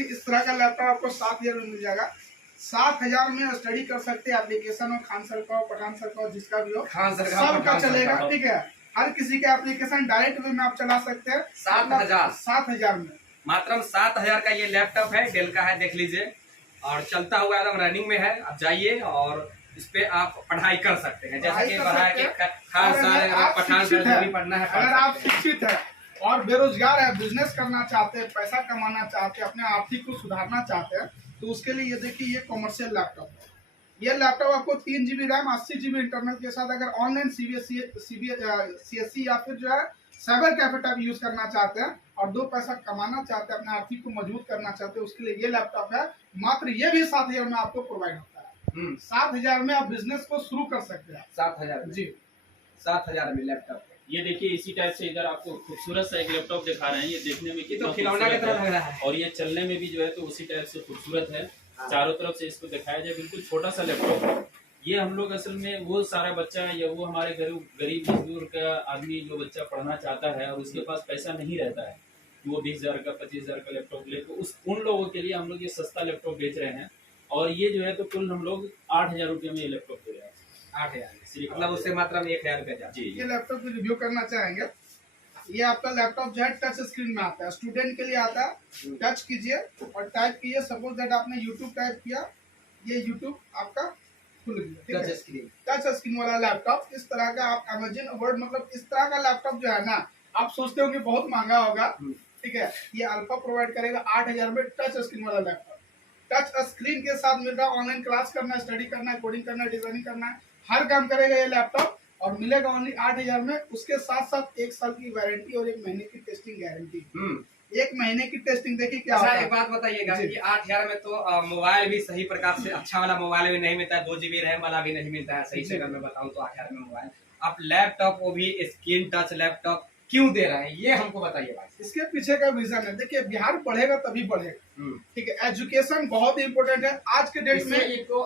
देखिए इस तरह का लैपटॉप आपको 7,000 में मिल जाएगा। 7,000 में स्टडी कर सकते हैं। एप्लीकेशन हो, खान सर का हो, पठान सर का हो, जिसका भी हो, खान सर का सबका चलेगा। ठीक है, हर किसी का एप्लीकेशन डायरेक्ट वे में आप चला सकते हैं। 7,000 में मात्र 7,000 का ये लैपटॉप है, डेल का है, देख लीजिए। और चलता हुआ एकदम रनिंग में है। आप जाइए और इस पे आप पढ़ाई कर सकते हैं, जैसा कि पढ़ाई कि खान सर, पठान सर जो भी पढ़ना है। अगर आप शिक्षित है और बेरोजगार है, बिजनेस करना चाहते हैं, पैसा कमाना चाहते हैं, अपने आर्थिक को सुधारना चाहते हैं, तो उसके लिए ये देखिए ये कॉमर्शियल लैपटॉप है। ये लैपटॉप आपको 3 GB रैम, 80 GB इंटरनल के साथ, अगर ऑनलाइन CSE या फिर जो है साइबर कैफे आप यूज करना चाहते हैं और 2 पैसा कमाना चाहते हैं, अपने आर्थिक को मजबूत करना चाहते हैं, उसके लिए ये लैपटॉप है। मात्र ये भी 7,000 में आपको प्रोवाइड होता है। 7,000 में आप बिजनेस को शुरू कर सकते हैं। 7,000 जी, 7,000 में लैपटॉप। ये देखिए इसी टाइप से इधर आपको खूबसूरत सा एक लैपटॉप दिखा रहे हैं। ये देखने में कितना तो खिलौना की तरह लग रहा है और ये चलने में भी जो है तो उसी टाइप से खूबसूरत है। चारों तरफ से इसको दिखाया जाए, बिल्कुल छोटा सा लैपटॉप है। ये हम लोग असल में वो सारा बच्चा या वो हमारे गरीब मजदूर का आदमी जो बच्चा पढ़ना चाहता है और उसके पास पैसा नहीं रहता है कि वो 20,000 का 25,000 का लैपटॉप ले, तो उन लोगों के लिए हम लोग ये सस्ता लैपटॉप बेच रहे हैं। और ये जो है तो कुल हम लोग 8,000 रुपये में ये लैपटॉप दे रहे हैं। 8,000 मतलब उससे मात्र 1,000 रुपये। जी, ये लैपटॉप की रिव्यू करना चाहेंगे। ये आपका लैपटॉप जो है टच स्क्रीन में आता है, स्टूडेंट के लिए आता है। टच कीजिए और टाइप कीजिए। सपोज दैट आपने यूट्यूब टाइप किया, ये यूट्यूब आपका खुल गया। टच स्क्रीन, टच स्क्रीन वाला लैपटॉप इस तरह का आप अमेजन वर्ड, मतलब इस तरह का लैपटॉप जो है ना, आप सोचते हो कि बहुत महंगा होगा। ठीक है, ये अल्फा प्रोवाइड करेगा 8,000 में टच स्क्रीन वाला लैपटॉप। टच स्क्रीन के साथ मिल रहा है। ऑनलाइन क्लास करना है, स्टडी करना है, कोडिंग करना है, डिजाइनिंग करना है, हर काम करेगा ये लैपटॉप और मिलेगा ओनली 8,000 में। उसके साथ साथ 1 साल की वारंटी और 1 महीने की टेस्टिंग गारंटी। 1 महीने की टेस्टिंग देखिए क्या होता है। एक बात बताइएगा कि 8,000 में तो मोबाइल भी सही प्रकार से अच्छा वाला मोबाइल भी नहीं मिलता है, 2 GB रैम वाला भी नहीं मिलता है सही से। अगर मैं बताऊं तो 8,000 में मोबाइल, आप लैपटॉप वो भी स्क्रीन टच लैपटॉप क्यों दे रहे हैं, ये हमको बताइए भाई। इसके पीछे का रीजन है, देखिए बिहार बढ़ेगा तभी बढ़ेगा। ठीक है, एजुकेशन बहुत इंपॉर्टेंट है आज के डेट में।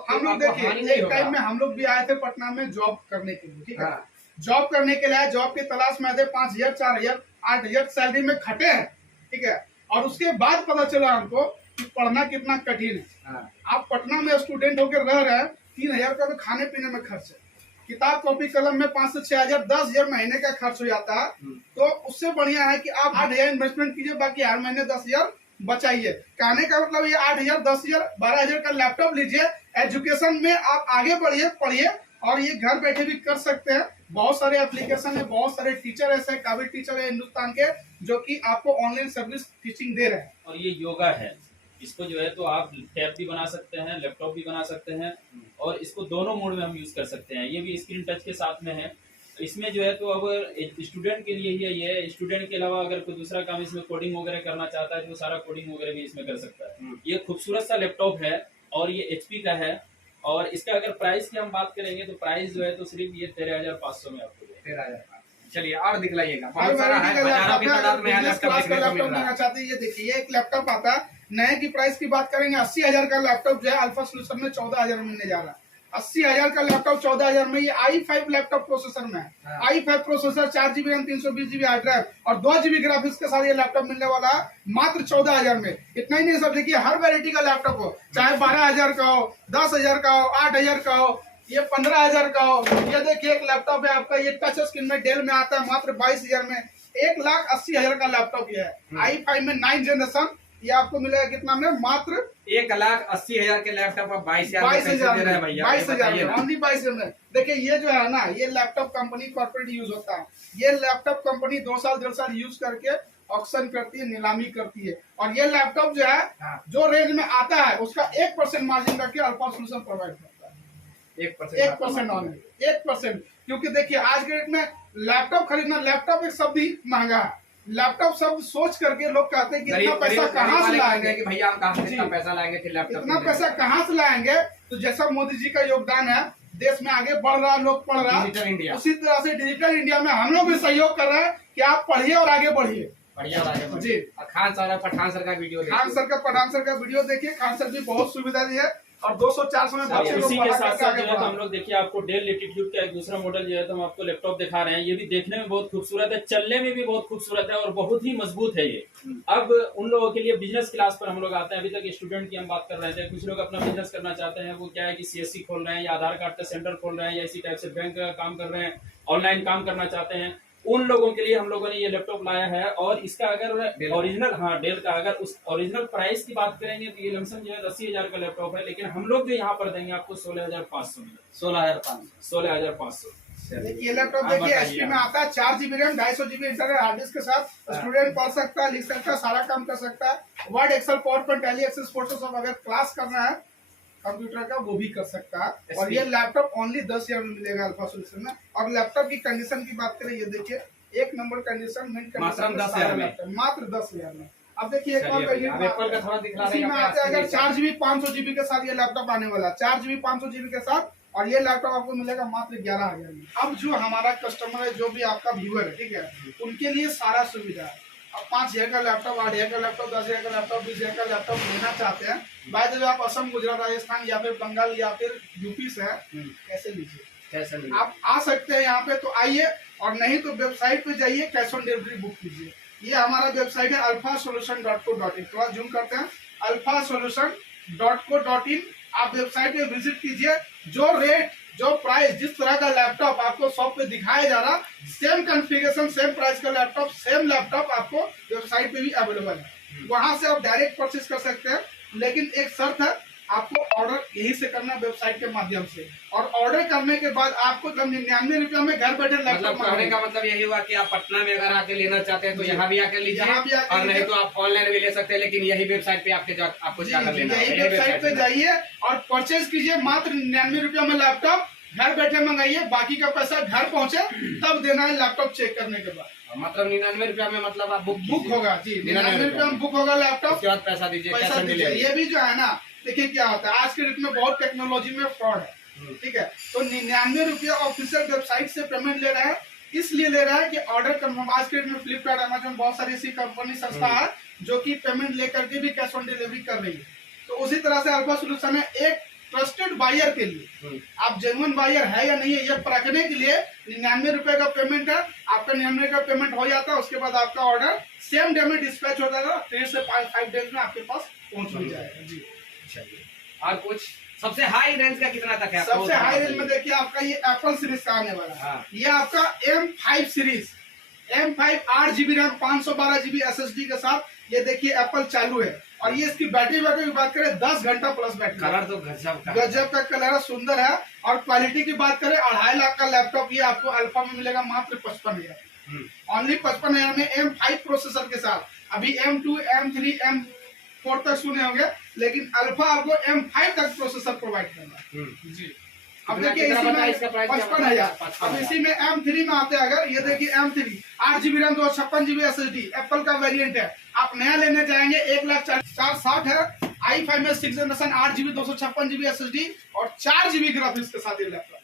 हम लोग देखिए एक टाइम में हम लोग भी आए थे पटना में जॉब करने के लिए। ठीक है, जॉब करने के लिए जॉब की तलाश में आए थे। 5,000, 4,000, 8,000 सैलरी में खटे हैं। ठीक है, और उसके बाद पता चला हमको कि पढ़ना कितना कठिन है। आप पटना में स्टूडेंट होकर रह रहे हैं, 3,000 का तो खाने पीने में खर्च है, किताब कॉपी कलम में 5 से 6,000, 10,000 महीने का खर्च हो जाता है। तो उससे बढ़िया है कि आप 8,000 इन्वेस्टमेंट कीजिए, बाकी हर महीने 10,000 बचाइए। कहने का मतलब ये 8,000, 10,000, 12,000 का लैपटॉप लीजिए, एजुकेशन में आप आगे बढ़िए, पढ़िए और ये घर बैठे भी कर सकते हैं। बहुत सारे एप्लीकेशन है, बहुत सारे टीचर ऐसे काबिल टीचर है हिंदुस्तान के जो कि आपको ऑनलाइन सर्विस टीचिंग दे रहे हैं। और ये योगा है, इसको जो है तो आप टैब भी बना सकते हैं, लैपटॉप भी बना सकते हैं और इसको दोनों मोड में हम यूज कर सकते हैं। ये भी स्क्रीन टच के साथ में है। इसमें जो है तो अगर स्टूडेंट के लिए ही है, ये स्टूडेंट के अलावा अगर कोई दूसरा काम इसमें कोडिंग वगैरह करना चाहता है तो सारा कोडिंग वगैरह भी इसमें कर सकता है। ये खूबसूरत सा लैपटॉप है और ये HP का है। और इसका अगर प्राइस की हम बात करेंगे तो प्राइस जो है तो सिर्फ ये 13,500 में आपको 13,500। चलिए और दिखलाइएगा। बहुत सारा है, हजारों की तादाद में लैपटॉप लेना चाहते हैं। ये देखिए ये एक लैपटॉप आता है, नए की प्राइस की बात करेंगे 80,000 का लैपटॉप जो है अल्फा सोल्यूशन में 14,000 में मिलने जा रहा है। 80,000 का लैपटॉप 14,000 में। ये i5 लैपटॉप प्रोसेसर में है। i5 processor, 4 GB RAM, 320 GB hard drive और 2 GB ग्राफिक्स के साथ ये लैपटॉप मिलने वाला है मात्र 14,000 में। इतना ही नहीं सब देखिए, हर वैरायटी का लैपटॉप हो, चाहे 12,000 का हो, 10,000 का हो, 8,000 का हो, ये 15,000 का हो। ये देखिए एक लैपटॉप है आपका, ये टच स्क्रीन में डेल में आता है मात्र 22,000 में। 1,80,000 का लैपटॉप ये है। i5 में 9 जनरेशन, ये आपको मिलेगा कितना में? मात्र 1,80,000 के लैपटॉप आप 22,000 22,000 दे रहे हैं भैया। 22,000 ओनली 22,000 में। देखिए ये जो है ना, ये लैपटॉप कंपनी कॉर्पोरेट यूज होता है। ये लैपटॉप कंपनी 2 साल 1.5 साल यूज करके ऑक्शन करती है, नीलामी करती है। और ये लैपटॉप जो है जो रेंज में आता है उसका 1% मार्जिन रख के अल्फा सोल्यूशन प्रोवाइड करता है। 1% ऑनली 1%। क्योंकि देखिए आज के डेट में लैपटॉप खरीदना, लैपटॉप एक शब्द ही महंगा है। लैपटॉप सब सोच करके लोग कहते हैं कि इतना पैसा कहाँ से लाएंगे, कि भैया हम कहाँ से इतना पैसा लाएंगे फिर लैपटॉप, इतना पैसा कहाँ से लाएंगे। तो जैसा मोदी जी का योगदान है, देश में आगे बढ़ रहा, लोग पढ़ रहा, डिजिटल इंडिया, उसी तरह से डिजिटल इंडिया में हम लोग भी सहयोग कर रहे हैं कि आप पढ़िए और आगे बढ़िए। बढ़िया बात जी। खान सर पठान सर का वीडियो, खान सर का पठान सर का वीडियो देखिए। खान सर भी बहुत सुविधा दी है और 200-400 में बच्चे लोग इसी के पढ़ा साथ करके साथ आगे जो है तो बढ़ा। हम लोग देखिए आपको डेल लेटिट्यूड का एक दूसरा मॉडल जो है तो हम आपको लैपटॉप दिखा रहे हैं। ये भी देखने में बहुत खूबसूरत है, चलने में भी बहुत खूबसूरत है और बहुत ही मजबूत है ये। अब उन लोगों के लिए बिजनेस क्लास पर हम लोग आते हैं। अभी तक स्टूडेंट की हम बात कर रहे थे, कुछ लोग अपना बिजनेस करना चाहते हैं, वो क्या है कि सीएससी खोल रहे हैं या आधार कार्ड का सेंटर खोल रहे हैं या इसी टाइप से बैंक का काम कर रहे हैं, ऑनलाइन काम करना चाहते हैं, उन लोगों के लिए हम लोगों ने ये लैपटॉप लाया है। और इसका अगर ओरिजिनल डेल का अगर उस ओरिजिनल प्राइस की बात करेंगे तो ये लमसम जो है 80,000 का लैपटॉप है, लेकिन हम लोग जो यहाँ पर देंगे आपको 16,500 में। 16,500। ये लैपटॉप देखिए एचपी में आता है, 4 GB RAM, 250 GB internal hard disk के साथ स्टूडेंट पढ़ सकता है, लिख सकता है, सारा काम कर सकता है। Word, Excel, PowerPoint, Tally, Access, Photoshop अगर क्लास करना है कंप्यूटर का वो भी कर सकता है। और ये लैपटॉप ओनली 10,000 में मिलेगा अल्फा सॉल्यूशन में। और लैपटॉप की कंडीशन की बात करें, ये देखिए 1 नंबर कंडीशन, मिनट कंडीशन, मात्र 10,000 में। अब देखिए एक और इसी में आते हैं अगर 4 GB 500 GB के साथ ये लैपटॉप आने वाला है, 4 GB 500 GB के साथ, और ये लैपटॉप आपको मिलेगा मात्र 11,000 में। अब जो हमारा कस्टमर है, जो भी आपका व्यूअर है, ठीक है, उनके लिए सारा सुविधा है। अब 5,000 का लैपटॉप, 8,000 का लैपटॉप, 10,000 का लैपटॉप, 20,000 का लैपटॉप लेना चाहते हैं, बाय द वे आप असम, गुजरात, राजस्थान या फिर बंगाल या फिर यूपी से है, कैसे लीजिए, आप आ सकते हैं यहाँ पे, तो आइए, और नहीं तो वेबसाइट पे जाइए, कैश ऑन डिलीवरी बुक कीजिए। ये हमारा वेबसाइट है alphasolution.co.in। थोड़ा जूम करते हैं, alphasolution.co.in। आप वेबसाइट पे विजिट कीजिए, जो रेट, जो प्राइस, जिस तरह का लैपटॉप आपको शॉप पे दिखाया जा रहा, सेम कॉन्फ़िगरेशन, सेम प्राइस का लैपटॉप, सेम लैपटॉप आपको वेबसाइट पे भी अवेलेबल है। वहां से आप डायरेक्ट परचेज कर सकते हैं, लेकिन एक शर्त है, आपको ऑर्डर यही से करना वेबसाइट के माध्यम से, और ऑर्डर करने के बाद आपको 99 रुपया में घर बैठे लैपटॉप। कहने का मतलब यही हुआ कि आप पटना में अगर आके लेना चाहते हैं तो यहाँ भी आकर लीजिए, और नहीं तो आप ऑनलाइन भी ले सकते हैं, लेकिन यही वेबसाइट पे आपको जाकर लेना है। यही वेबसाइट पे जाइए और परचेज कीजिए, मात्र 99 रुपया में लैपटॉप घर बैठे मंगाइए, बाकी का पैसा घर पहुंचे तब देना है लैपटॉप चेक करने के बाद। मतलब 99 रुपया में मतलब आप बुक होगा जी, 99 रुपया में बुक होगा लैपटॉप, उसके बाद पैसा दीजिए। ये भी जो है ना, देखिए क्या होता है, आज के डेट में बहुत टेक्नोलॉजी में फ्रॉड है, ठीक है, तो 99 रुपया ऑफिशियल वेबसाइट से पेमेंट ले रहा है, इसलिए ले रहा है कि ऑर्डर कंफर्म। आज के डेट में फ्लिपकार्ट, अमेजन, बहुत सारी ऐसी कंपनी, संस्था है जो कि पेमेंट लेकर के भी कैश ऑन डिलीवरी कर रही है। तो उसी तरह से अल्फा सॉल्यूशन है एक ट्रस्टेड बायर के लिए, आप जेन्युइन बायर है या नहीं है ये परखने के लिए 99 रुपए का पेमेंट है, आपका 99 का पेमेंट हो जाता है, उसके बाद आपका ऑर्डर सेम डे में डिस्पैच हो जाएगा, 3 से 5 डेज में आपके पास पहुंच भी जाएगा जी। और कुछ सबसे हाई रेंज का कितना तक है? सबसे हाई रेंज में देखिए आपका ये एप्पल सीरीज का आने वाला है। ये आपका M5 series, M5 8 GB RAM, 512 GB SSD के साथ, ये देखिए एप्पल चालू है। और ये इसकी बैटरी बैकअप की बात करें 10 घंटा प्लस बैटरी, कलर तो गजब का कलर है, सुंदर है। और क्वालिटी की बात करें 2.5 लाख का लैपटॉप ये आपको अल्फा में मिलेगा मात्र 55,000, ओनली 55,000 में M5 प्रोसेसर के साथ। अभी M2, M3, M4 तक सुने होंगे, लेकिन अल्फा आपको M5 तक प्रोसेसर प्रोवाइड करना जी। अब देखिए इसी में 55,000, अब इसी में M3 में आते हैं अगर, ये देखिए M3 8 GB RAM, 256 GB SSD, Apple का वेरिएंट है। आप नया लेने जाएंगे 1,04,60 है। i5 में 6 जनरेशन, 8 GB 256 GB SSD और 4 GB ग्राफिक्स के साथ ये लैपटॉप,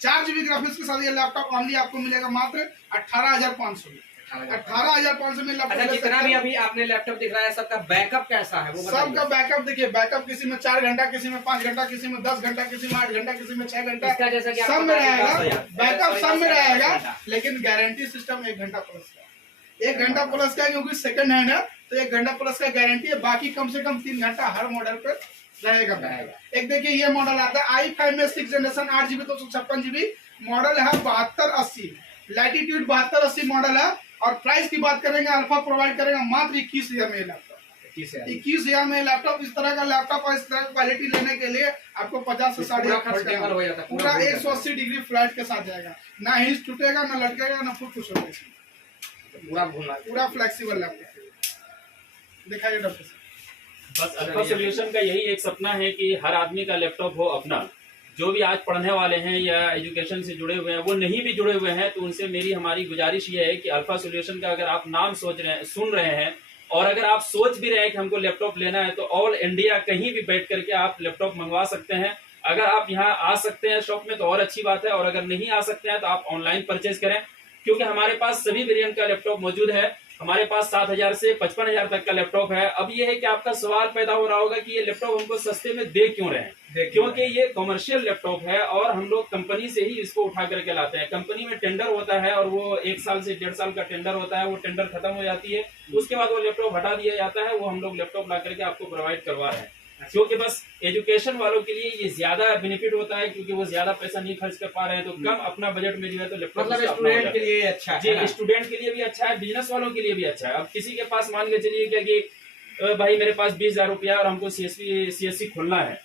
4 GB ग्राफिक्स के साथ ये लैपटॉप ओनली आपको मिलेगा मात्र 18,500 में। 18,500 में लैपटॉप। अच्छा, जितना भी अभी आपने लैपटॉप दिख रहा है सबका बैकअप कैसा है वो बताइए। सबका बैकअप देखिए, बैकअप किसी में 4 घंटा, किसी में 5 घंटा, किसी में 10 घंटा, किसी में 8 घंटा, किसी में 6 घंटा, जैसा कि सब में रहेगा बैकअप, सब में रहेगा। लेकिन गारंटी सिस्टम 1 घंटा प्लस का, 1 घंटा प्लस का, क्योंकि सेकंड हैंड है तो 1 घंटा प्लस का गारंटी है। बाकी कम से कम 3 घंटा हर मॉडल पर रहेगा। एक देखिए ये मॉडल आता है i5 में 6 जनरेशन, 8 GB 256 GB, मॉडल है 7280, लैटिट्यूड 7280 मॉडल है। और प्राइस की बात करेंगे, अल्फा प्रोवाइड करेगा मात्र 21,000 में लैपटॉप, 21,000 में लैपटॉप। इस तरह का लैपटॉप और इस तरह की क्वालिटी लेने के लिए आपको 50 से 60,000 खर्च करना होगा। पूरा 180 डिग्री फ्लैट के साथ जाएगा, ना हिंज टूटेगा, ना लटकेगा, ना फुट कुछ होगा, पूरा फ्लेक्सिबल लैपटॉप। दिखाइए डॉक्टर साहब। बस अल्फा सॉल्यूशन का यही एक सपना है कि हर आदमी का लैपटॉप हो अपना। जो भी आज पढ़ने वाले हैं या एजुकेशन से जुड़े हुए हैं, वो नहीं भी जुड़े हुए हैं, तो उनसे हमारी गुजारिश ये है कि अल्फा सॉल्यूशन का अगर आप नाम सुन रहे हैं और अगर आप सोच भी रहे हैं कि हमको लैपटॉप लेना है, तो ऑल इंडिया कहीं भी बैठ करके आप लैपटॉप मंगवा सकते हैं। अगर आप यहाँ आ सकते हैं शॉप में तो और अच्छी बात है, और अगर नहीं आ सकते हैं तो आप ऑनलाइन परचेज करें, क्योंकि हमारे पास सभी वेरिएंट का लैपटॉप मौजूद है। हमारे पास 7,000 से 55,000 तक का लैपटॉप है। अब ये है कि आपका सवाल पैदा हो रहा होगा कि ये लैपटॉप हमको सस्ते में दे क्यों रहे हैं, क्योंकि ये कमर्शियल लैपटॉप है और हम लोग कंपनी से ही इसको उठा करके लाते हैं। कंपनी में टेंडर होता है और वो 1 साल से 1.5 साल का टेंडर होता है, वो टेंडर खत्म हो जाती है, उसके बाद वो लैपटॉप हटा दिया जाता है। वो हम लोग लैपटॉप ला करके आपको प्रोवाइड करवा रहे हैं, क्योंकि बस एजुकेशन वालों के लिए ये ज्यादा बेनिफिट होता है, क्योंकि वो ज्यादा पैसा नहीं खर्च कर पा रहे हैं, तो कम अपना बजट में जो है तो लैपटॉप मतलब स्टूडेंट के लिए अच्छा है जी, स्टूडेंट के लिए भी अच्छा है, बिजनेस वालों के लिए भी अच्छा है। अब किसी के पास मान के चलिए क्या कि भाई मेरे पास 20,000 रुपया और हमको सीएससी खोलना है,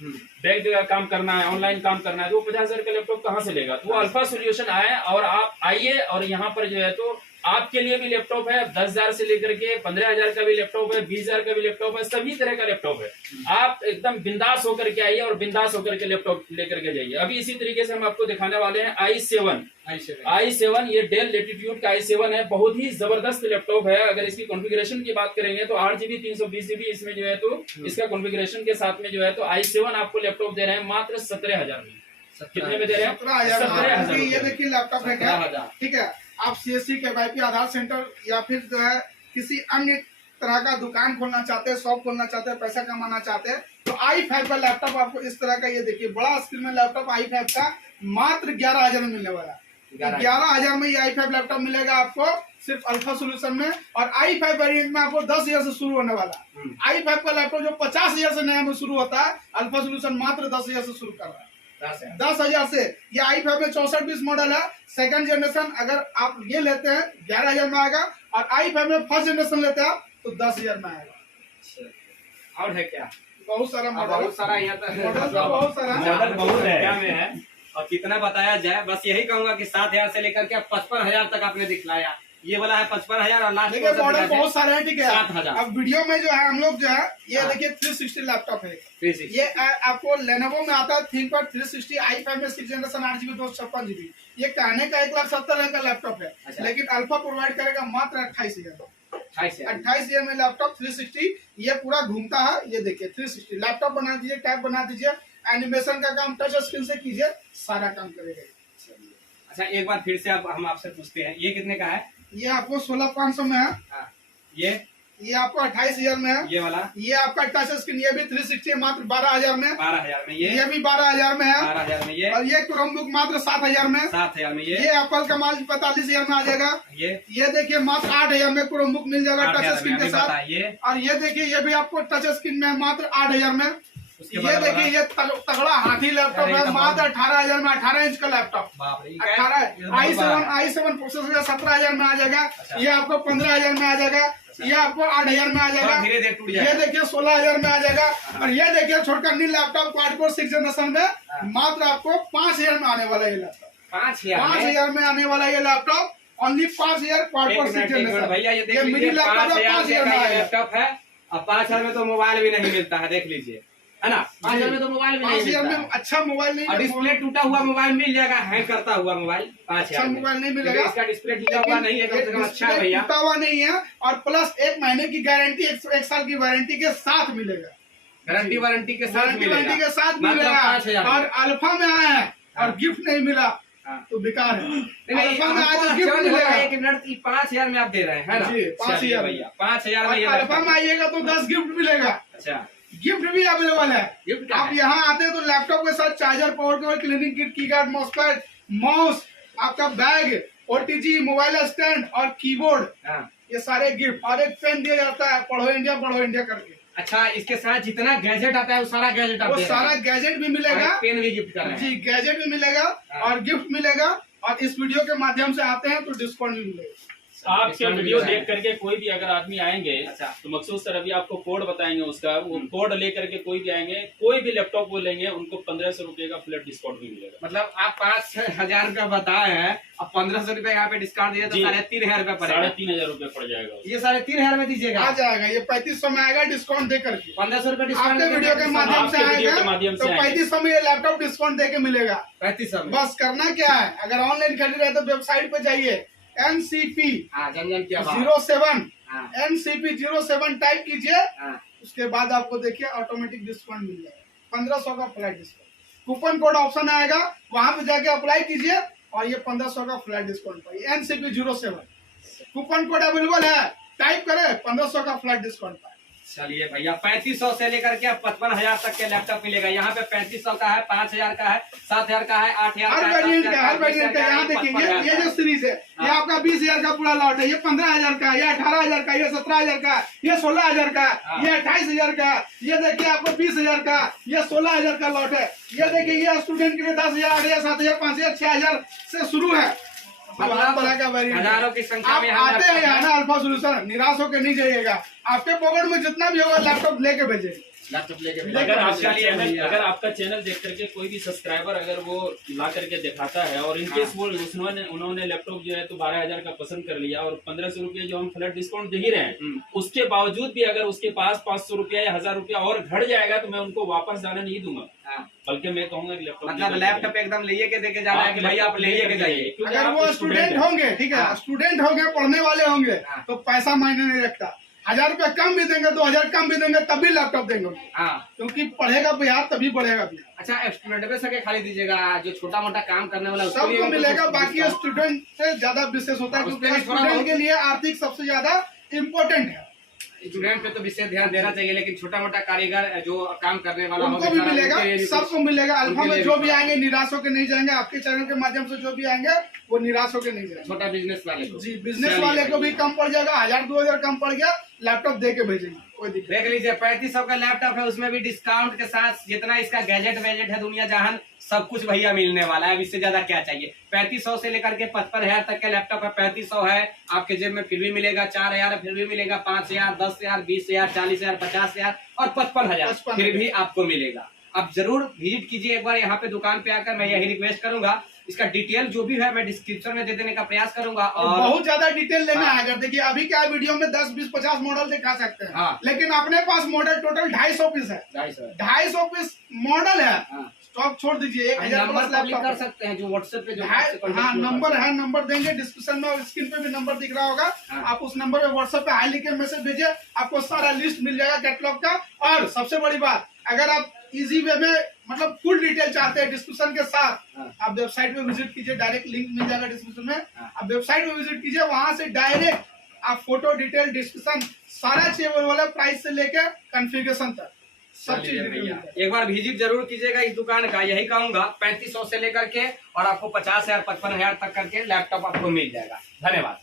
बैंक का काम करना है, ऑनलाइन काम करना है, तो वो 50,000 का लैपटॉप कहाँ से लेगा। तो वो अल्फा सोल्यूशन आए और आप आइए और यहाँ पर जो है तो आपके लिए भी लैपटॉप है। 10,000 से लेकर के 15,000 का भी लैपटॉप है, 20,000 का भी लैपटॉप है, सभी तरह का लैपटॉप है। आप एकदम बिंदास होकर के आइए और बिंदास होकर के लैपटॉप लेकर के जाइए। अभी इसी तरीके से हम आपको दिखाने वाले हैं i7। ये डेल लेटीट्यूड का i7 है, बहुत ही जबरदस्त लैपटॉप है। अगर इसकी कॉन्फ़िगरेशन की बात करेंगे तो 8GB 320GB इसमें जो है तो इसका कॉन्फ़िगरेशन के साथ में जो है तो i7 आपको लैपटॉप दे रहे हैं मात्र 17,000 में। कितने में दे रहे हैं? 17,000। ये देखिए लैपटॉप है क्या, ठीक है। आप CSC KYP आधार सेंटर या फिर जो है किसी अन्य तरह का दुकान खोलना चाहते हैं, शॉप खोलना चाहते हैं, पैसा कमाना चाहते हैं, तो i5 का लैपटॉप आपको इस तरह का, ये देखिए बड़ा स्क्रीन में लैपटॉप i5 का मात्र 11,000 में मिलने वाला है। 11,000 में ये i5 लैपटॉप मिलेगा आपको सिर्फ अल्फा सोल्यूशन में। और i5 वेरिएंट में आपको 10,000 से शुरू होने वाला है। i5 का लैपटॉप जो 50,000 से नया में शुरू होता है, अल्फा सोल्यूशन मात्र 10,000 से शुरू कर रहा है। 10,000 से। ये i5 में 64 पीस मॉडल है, सेकंड जनरेशन। अगर आप ये लेते हैं 11,000 में आएगा, और i5 में फर्स्ट जनरेशन लेते हैं तो 10,000 में आएगा। और है क्या? बहुत सारा मॉडल, बहुत सारा यहाँ मॉडल तो बहुत सारा मॉडल बहुत है क्या में है। और कितना बताया जाए, बस यही कहूंगा कि 7,000 से लेकर के 55,000 तक आपने दिखलाया। ये वाला है 55,000 और लास्ट देखिए मॉडल बहुत सारे हैं, ठीक है। 7,000। अब वीडियो में जो है हम लोग जो है ये देखिए 360 लैपटॉप है। 360 ये आपको लेनोवो में आता है थिंकपैड 360 i5 में 6 जनरेशन 8GB 256GB। ये कहने का 1,70,000 का लैपटॉप है, लेकिन अल्फा प्रोवाइड करेगा मात्र 28,000। 28,000 में लैपटॉप 360 ये पूरा घूमता है। ये देखिए 360 लैपटॉप बना दीजिए, टैब बना दीजिए, एनिमेशन का काम टच स्क्रीन से कीजिए, सारा काम करेगा। अच्छा एक बार फिर से अब हम आपसे पूछते हैं, ये कितने का है? ये आपको 16,500 में है। ये आपको 28,000 में है। ये वाला ये आपका टच स्क्रीन, ये भी 360 मात्र 12,000 में। 12,000 में ये भी 12,000 में है। 12,000 में ये, और ये क्रोमबुक मात्र 7,000 में। 7,000 में ये एप्पल का माल 45,000 में आ जाएगा। ये देखिए मात्र 8,000 में क्रोमबुक मिल जाएगा टच स्क्रीन के साथ। और ये देखिए ये भी आपको टच स्क्रीन में मात्र 8,000 में। ये देखिए ये तगड़ा हाथी लैपटॉप है मात्र 18,000 में। 18 इंच का लैपटॉप 18 i7 प्रोसेसर 17,000 में आ जाएगा। ये आपको 15,000 में आ जाएगा। ये आपको 8,000 में आ जाएगा। ये देखिए 16,000 में आ जाएगा। और ये देखिए छोटका नील लैपटॉप क्वाड कोर 6 जनरेशन में मात्र आपको 5,000 में आने वाला ये लैपटॉप। 5,000 में आने वाला ये laptop, only 5,000 quad core 6 generation. भैया ये मिडिल लैपटॉप है। अब 5,000 में तो मोबाइल भी नहीं मिलता है, देख लीजिए, है ना। 5,000 में तो मोबाइल भी नहीं मिलता है। अच्छा मोबाइल नहीं, डिस्प्ले टूटा हुआ मोबाइल मिल जाएगा, हैंग करता हुआ मोबाइल 5,000 में मोबाइल नहीं मिलेगा। इसका डिस्प्ले टूटा हुआ नहीं है, कम से कम अच्छा है भैया, टूटा हुआ नहीं है। और प्लस 1 महीने की गारंटी, 1 साल की वारंटी के साथ मिलेगा। गारंटी वारंटी के साथ मिलेगा। और अल्फा में आया है और गिफ्ट नहीं मिला तो बेकार है। अल्फा में आया तो गिफ्ट मिलेगा। 5,000 में आप दे रहे हैं ना? 5,000 भैया 5,000 में अल्फा में आइएगा तो 10 गिफ्ट मिलेगा। अच्छा गिफ्ट भी अवेलेबल है। आप यहाँ आते हैं तो लैपटॉप के साथ charger, power cable, cleaning kit, keypad, mousepad, mouse, आपका बैग, OTG, मोबाइल स्टैंड और कीबोर्ड, ये सारे गिफ्ट। और एक पेन दिया जाता है, पढ़ो इंडिया करके। अच्छा इसके साथ जितना गैजेट आता है वो सारा गैजेट वो सारा गैजेट भी मिलेगा, पेन भी गिफ्ट कर रहे हैं जी, गैजेट भी मिलेगा और गिफ्ट मिलेगा। और इस वीडियो के माध्यम से आते हैं तो डिस्काउंट भी मिलेगा। आपके वीडियो देख करके कोई भी अगर आदमी आएंगे तो मकसूद सर अभी आपको कोड बताएंगे, उसका वो कोड लेकर के कोई भी आएंगे, कोई भी लैपटॉप वो लेंगे उनको 1,500 रुपए का फ्लैट डिस्काउंट भी मिलेगा। मतलब आप 5,000 रुपया बताए हैं, अब 1,500 रुपए यहाँ पे डिस्काउंट दिए तो 3,500 रुपए पड़ेगा। 3,500 रुपए पड़ जाएगा। ये 3,500 में दीजिएगा, आ जाएगा। ये 3,500 में आएगा डिस्काउंट दे करके। 1,500 रुपए डिस्काउंट आपके वीडियो के माध्यम से आएगा तो 3,500 में ये लैपटॉप डिस्काउंट दे के मिलेगा। 3,500 बस करना क्या है, अगर ऑनलाइन खरीद रहे तो वेबसाइट पे जाइए, NCP 07 NCP 07 टाइप कीजिए। उसके बाद आपको देखिए ऑटोमेटिक डिस्काउंट मिल जाएगा, 1,500 का flat discount. Coupon code option आएगा, वहां पे जाके अप्लाई कीजिए और ये 1,500 का फ्लैट डिस्काउंट पाइए। NCP 07 कूपन कोड अवेलेबल है, टाइप करे 1500 का फ्लैट डिस्काउंट पाए। चलिए भैया 3500 से लेकर के 55,000 तक के लैपटॉप मिलेगा। यहाँ पे 3500 का है, 5000 का है, 7000 का है, 8000 का है, हर वेरिएंट का यहाँ देखिए, ये जो सीरीज है ये आपका 20,000 का पूरा लॉट है, ये 15,000 का है, ये 18,000 का है, ये 17,000 का है, ये 16,000 का है, ये 28,000 का है, ये देखिए आपको 20,000 का, ये 16,000 का लॉट है। ये देखिए ये स्टूडेंट के लिए 10,000, 8,000, 7,000, 5,000, 6,000 से शुरू है। हजारों की संख्या में आप आते हैं यहाँ ना अल्फा सोल्यूशन, निराश होकर नहीं जाइएगा। आपके पॉकेट में जितना भी होगा लैपटॉप लेके भेजिए, लैपटॉप लेके अगर आपका चैनल देख करके कोई भी सब्सक्राइबर अगर वो ला करके दिखाता है और इनकेस वो उन्होंने लैपटॉप जो है तो 12,000 का पसंद कर लिया और 1500 रुपये जो हम फ्लैट डिस्काउंट दे ही रहे हैं, उसके बावजूद भी अगर उसके पास 500 रुपया या 1000 रुपया और घट जाएगा तो मैं उनको वापस जाना नहीं दूंगा, बल्कि मैं कहूँगा कि लैपटॉप मतलब लैपटॉप एकदम ले के देके जाना है कि भाई आप ले के जाइए। अगर वो स्टूडेंट होंगे, ठीक है, स्टूडेंट होंगे, पढ़ने वाले होंगे तो पैसा मायने नहीं रखता। 1000 रुपया कम भी देंगे, 2000 कम भी देंगे, तब भी लैपटॉप देंगे, क्योंकि पढ़ेगा बिहार तभी बढ़ेगा बिहार। अच्छा, स्टूडेंट पे सके खाली दीजिएगा, जो छोटा मोटा काम करने वाला सबको मिलेगा, बाकी स्टूडेंट से ज्यादा विशेष होता है, क्योंकि स्टूडेंट के लिए आर्थिक सबसे ज्यादा इम्पोर्टेंट है। स्टूडेंट पे तो विशेष ध्यान देना चाहिए, लेकिन छोटा मोटा कारीगर जो काम करने वाला उनको भी मिलेगा, सबको मिलेगा। अल्फा में जो भी आएंगे निराश होकर नहीं जाएंगे, आपके चैनल के माध्यम से जो भी आएंगे वो निराश होकर नहीं जाएंगे। छोटा बिजनेस वाले को, जी, बिजनेस वाले को भी कम पड़ जाएगा, 1000 2000 कम पड़ गया, लैपटॉप दे के भेजेंगे, कोई दिक्कत। देख लीजिए 3500 का लैपटॉप है, उसमें भी डिस्काउंट के साथ जितना इसका गैजेट वैजेट है दुनिया जहान सब कुछ भैया मिलने वाला है। अब इससे ज्यादा क्या चाहिए। 3500 से लेकर के 55,000 तक का लैपटॉप है। 3500 है आपके जेब में फिर भी मिलेगा, 4,000 फिर भी मिलेगा, 5,000, 10,000, 20,000, 40,000, 50,000 और 55,000 फिर भी आपको मिलेगा। आप जरूर विजिट कीजिए एक बार यहाँ पे दुकान पे आकर। मैं यही रिक्वेस्ट करूंगा, इसका डिटेल जो भी है मैं डिस्क्रिप्शन में दे देने का प्रयास करूंगा। और बहुत ज्यादा डिटेल लेना है अगर, देखिए अभी क्या वीडियो में 10, 20, 50 मॉडल दिखा सकते हैं, लेकिन अपने पास मॉडल टोटल 250 पीस है, 250 पीस मॉडल है। स्टॉक छोड़ दीजिए, 1000 प्लस लैपटॉप कर सकते हैं जो व्हाट्सएप पे जो हाँ नंबर है, नंबर देंगे डिस्क्रिप्शन में और स्क्रीन पे भी नंबर दिख रहा होगा। आप उस नंबर पे व्हाट्सएप पे हाई लिख के मैसेज भेजिए, आपको सारा लिस्ट मिल जाएगा कैटलॉग का। और सबसे बड़ी बात, अगर आप इजी वे में मतलब फुल डिटेल चाहते हैं डिस्क्रिप्शन के साथ, आप वेबसाइट पे विजिट कीजिए, डायरेक्ट लिंक मिल जाएगा डिस्क्रिप्शन में। आप वेबसाइट पे विजिट कीजिए, वहां से डायरेक्ट आप फोटो डिटेल डिस्क्रिप्शन सारा चाहिए वाला प्राइस से लेकर कॉन्फ़िगरेशन तक सब चीज भैया। एक बार विजिट जरूर कीजिएगा इस दुकान का, यही कहूंगा। 3500 से लेकर के और आपको 50,000, 55,000 तक करके लैपटॉप आपको मिल जाएगा। धन्यवाद।